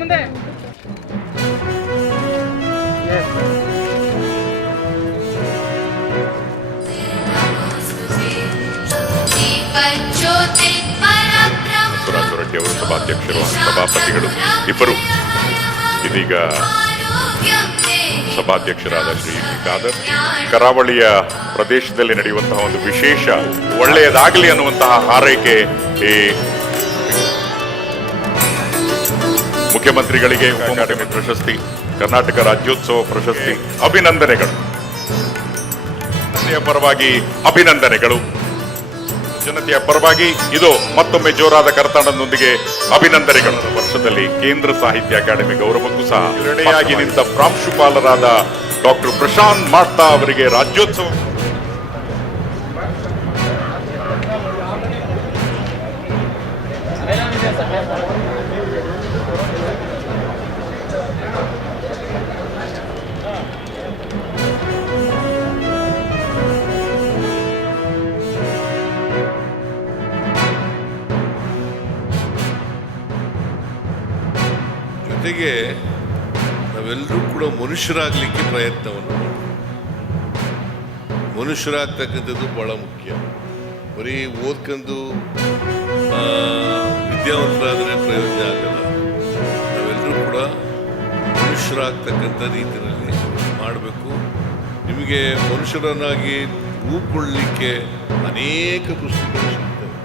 ಮುಂದೆ ಸುರಾಜು ರೆಡ್ಡಿ ಅವರು ಸಭಾಧ್ಯಕ್ಷರು, ಸಭಾಪತಿಗಳು ಇಬ್ಬರು. ಇದೀಗ ಸಭಾಧ್ಯಕ್ಷರಾದ ಶ್ರೀ ಖಾದರ್ ಕರಾವಳಿಯ ಪ್ರದೇಶದಲ್ಲಿ ನಡೆಯುವಂತಹ ಒಂದು ವಿಶೇಷ ಒಳ್ಳೆಯದಾಗಲಿ ಅನ್ನುವಂತಹ ಹಾರೈಕೆ ಈ ಮುಖ್ಯಮಂತ್ರಿಗಳಿಗೆ ಅಕಾಡೆಮಿ ಪ್ರಶಸ್ತಿ, ಕರ್ನಾಟಕ ರಾಜ್ಯೋತ್ಸವ ಪ್ರಶಸ್ತಿ, ಅಭಿನಂದನೆಗಳು. ಜನತೆಯ ಪರವಾಗಿ ಅಭಿನಂದನೆಗಳು. ಜನತೆಯ ಪರವಾಗಿ ಇದು ಮತ್ತೊಮ್ಮೆ ಜೋರಾದ ಕರತಾಡದೊಂದಿಗೆ ಅಭಿನಂದನೆಗಳು. ವರ್ಷದಲ್ಲಿ ಕೇಂದ್ರ ಸಾಹಿತ್ಯ ಅಕಾಡೆಮಿ ಗೌರವಕ್ಕೂ ಸಹ ರೆಡಿಯಾಗಿ ನಿಂತ ಪ್ರಾಂಶುಪಾಲರಾದ ಡಾಕ್ಟರ್ ಪ್ರಶಾಂತ್ ಮಾಟ್ತಾ ಅವರಿಗೆ ರಾಜ್ಯೋತ್ಸವ ಜೊತೆಗೆ ನಾವೆಲ್ಲರೂ ಕೂಡ ಮನುಷ್ಯರಾಗಲಿಕ್ಕೆ ಪ್ರಯತ್ನವನ್ನು ಮಾಡಿ. ಮನುಷ್ಯರಾಗ್ತಕ್ಕಂಥದ್ದು ಬಹಳ ಮುಖ್ಯ. ಬರೀ ಓದ್ಕೊಂಡು ವಿದ್ಯಾವಂತರಾದರೆ ಪ್ರಯೋಜನ ಆಗಲ್ಲ. ನಾವೆಲ್ಲರೂ ಕೂಡ ಮನುಷ್ಯರಾಗ್ತಕ್ಕಂಥ ರೀತಿಯಲ್ಲಿ ಮಾಡಬೇಕು. ನಿಮಗೆ ಮನುಷ್ಯರನ್ನಾಗಿ ರೂಪುಗೊಳ್ಳಲಿಕ್ಕೆ ಅನೇಕ ಪುಸ್ತಕಗಳು ಸಿಗ್ತವೆ.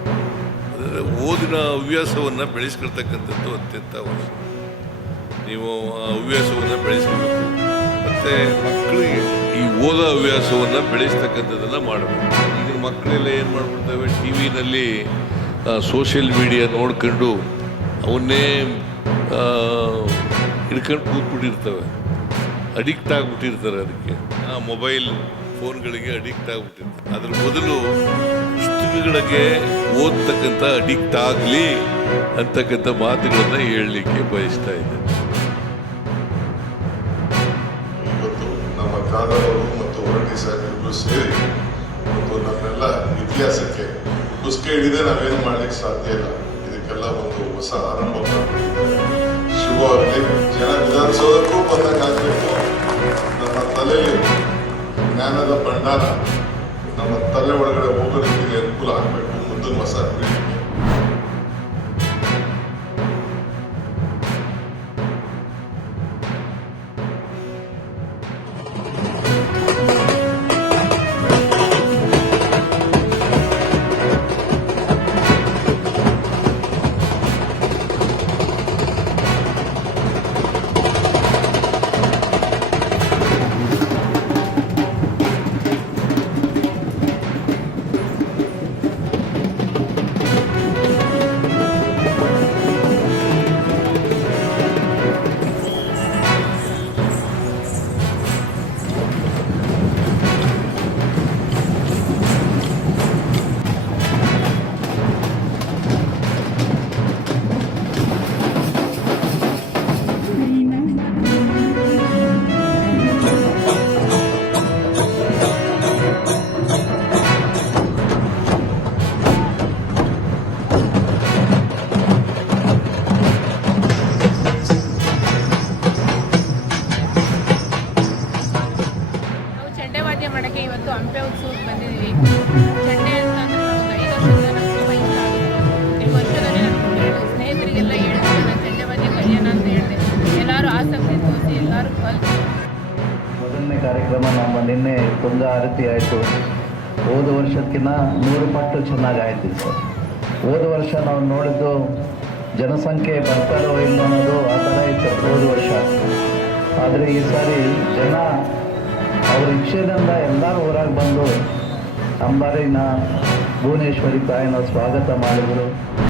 ಅದರ ಓದಿನ ಹವ್ಯಾಸವನ್ನು ಬೆಳೆಸ್ಕೊಳ್ತಕ್ಕಂಥದ್ದು ಅತ್ಯಂತ ಅವಶ್ಯ. ನೀವು ಆ ಹವ್ಯಾಸವನ್ನು ಬೆಳೆಸ್ಕೋಬೇಕು. ಮತ್ತು ಮಕ್ಕಳಿಗೆ ಈ ಓದೋ ಹವ್ಯಾಸವನ್ನು ಬೆಳೆಸ್ತಕ್ಕಂಥದ್ದನ್ನು ಮಾಡಬೇಕು. ಈಗಿನ ಮಕ್ಕಳೆಲ್ಲ ಏನು ಮಾಡ್ಬಿಡ್ತವೆ, ಟಿ ವಿನಲ್ಲಿ ಸೋಷಿಯಲ್ ಮೀಡಿಯಾ ನೋಡ್ಕೊಂಡು ಅವನ್ನೇ ಹಿಡ್ಕೊಂಡು ಕೂತ್ಬಿಟ್ಟಿರ್ತವೆ, ಅಡಿಕ್ಟ್ ಆಗಿಬಿಟ್ಟಿರ್ತಾರೆ. ಅದಕ್ಕೆ ಆ ಮೊಬೈಲ್ ಫೋನ್ಗಳಿಗೆ ಅಡಿಕ್ಟ್ ಆಗಿಬಿಟ್ಟಿರ್ತಾರೆ. ಅದ್ರ ಬದಲು ಪುಸ್ತಕಗಳಿಗೆ ಓದ್ತಕ್ಕಂಥ ಅಡಿಕ್ಟ್ ಆಗಲಿ ಅಂತಕ್ಕಂಥ ಮಾತುಗಳನ್ನು ಹೇಳಲಿಕ್ಕೆ ಬಯಸ್ತಾ ಇದ್ದೇನೆ. ಇವತ್ತು ನಮ್ಮ ಕಾದರವರು ಮತ್ತು ಹೊರಟಿ ಸಾಹೇಬರು ಸೇರಿ ಮತ್ತು ನಮ್ಮೆಲ್ಲ ಇತಿಹಾಸಕ್ಕೆ ಪುಸ್ತಕ ಹಿಡಿದೇ ನಾವೇನು ಮಾಡ್ಲಿಕ್ಕೆ ಸಾಧ್ಯ ಇಲ್ಲ. ಇದಕ್ಕೆಲ್ಲ ಒಂದು ಹೊಸ ಆರಂಭ ಶುಭವಾಗಲಿ. ಜನ ವಿಧಾನಸೌಧಕ್ಕೂ ಬಂದಂಗೆ ಆಗಬೇಕು. ನಮ್ಮ ತಲೆಯಲ್ಲಿ ಜ್ಞಾನದ ಭಂಡಾರ ನಮ್ಮ ತಲೆ ಒಳಗಡೆ ಹೋಗೋ ರೀತಿಗೆ ಅನುಕೂಲ ಆಗಬೇಕು ಮುಂದಿನ ಹೊಸ ಪೀಳಿಗೆಗೆ. ಮಾಡೋಕ್ಕೆ ಇವತ್ತು ಹಂಪೆ ಉತ್ಸವಕ್ಕೆ ಬಂದಿದ್ದೀವಿ. ಚಂಡೆ ಅಂತ ಅಂದರೆ ನಮ್ಗೆ 5 ವರ್ಷದಿಂದ ನಮ್ಗೆ ತುಂಬ ಇಷ್ಟ ಆಗುತ್ತೆ. ಈ ವರ್ಷದಲ್ಲಿ ನಾನು ಸ್ನೇಹಿತರಿಗೆಲ್ಲ ಹೇಳಿದೆ, ನಾನು ಚಂಡೆ ಬಗ್ಗೆ ಕಲಿಯೋಣ ಅಂತ ಹೇಳಿದೆ. ಎಲ್ಲರೂ ಆಸಕ್ತಿ ತೋರಿಸಿ ಎಲ್ಲರೂ ಕಲಿತು. ಮೊದಲನೇ ಕಾರ್ಯಕ್ರಮ ನಮ್ಮ ನಿನ್ನೆ ತುಂಗ ಆರತಿ ಆಯಿತು. ಹೋದ ವರ್ಷಕ್ಕಿಂತ 100 ಪಟ್ಟು ಚೆನ್ನಾಗಿ ಆಯಿತು ಸರ್. ಹೋದ ವರ್ಷ ನಾವು ನೋಡಿದ್ದು ಜನಸಂಖ್ಯೆ ಬರ್ತಾರೋ ಇಲ್ಲ ಅನ್ನೋದು ಆ ಥರ ಇತ್ತು ಹೋದ ವರ್ಷ. ಆದರೆ ಈ ಸಾರಿ ಜನ ಅವ್ರ ಇಚ್ಛೆಯಿಂದ ಎಲ್ಲರೂ ಹೊರಗೆ ಬಂದು ಅಂಬಾರಿನ ಭುವನೇಶ್ವರಿ ತಾಯಿನ ಸ್ವಾಗತ ಮಾಡಿದರು.